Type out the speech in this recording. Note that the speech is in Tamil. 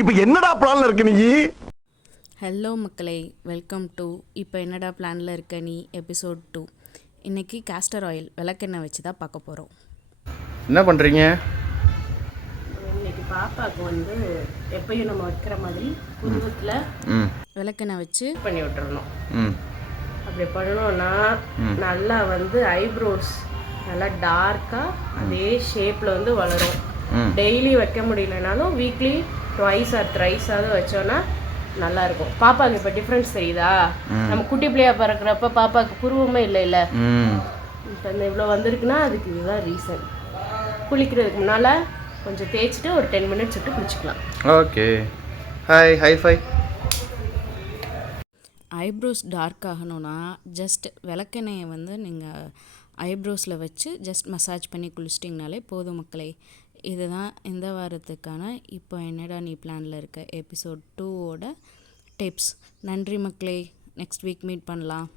இப்போ என்னடா பிளான்ல இருக்கு நீ? ஹலோ மக்களே, வெல்கம் டு இப்போ என்னடா பிளானில் இருக்க நீ எபிசோட் 2. இன்றைக்கி கேஸ்டர் ஆயில் விளக்கெண்ணெய் வச்சு தான் பார்க்க போகிறோம். என்ன பண்ணுறீங்க? இன்னைக்கு பாப்பாவுக்கு வந்து எப்பயும் நம்ம வைக்கிற மாதிரி புருவத்தில் விளக்கெண்ணெய் வச்சு பண்ணி விட்டுறணும். ம் அப்படி பண்ணோன்னா நல்லா வந்து ஐப்ரோஸ் நல்லா டார்க்காக அதே ஷேப்பில் வந்து வளரும். டெய்லி வைக்க முடியலனாலும் வீக்லி 2 or 3 வச்சோன்னா நல்லாயிருக்கும். பாப்பாவுக்கு இப்போ டிஃப்ரென்ஸ் தெரியுதா? நம்ம குட்டி பிள்ளையா பிறக்கிறப்ப பாப்பாவுக்கு புருவமே இல்லை இப்போ இந்த இவ்வளோ வந்திருக்குன்னா அதுக்கு இதுதான் ரீசன். குளிக்கிறதுக்கு முன்னால் கொஞ்சம் தேய்ச்சிட்டு ஒரு 10 minutes விட்டு குளிச்சுக்கலாம். Okay. High five. Eyebrows dark ஆகணும்னா ஜஸ்ட் விளக்கெண்ணெயை வந்து நீங்கள் ஐப்ரோஸில் வச்சு ஜஸ்ட் மசாஜ் பண்ணி குளிச்சிட்டிங்கனாலே போதும் மக்களே. இதுதான் இந்த வாரத்துக்கான இப்போ என்னடா நீ பிளானில் இருக்க எபிசோட் 2ஓட டிப்ஸ். நன்றி மக்களே, நெக்ஸ்ட் வீக் மீட் பண்ணலாம்.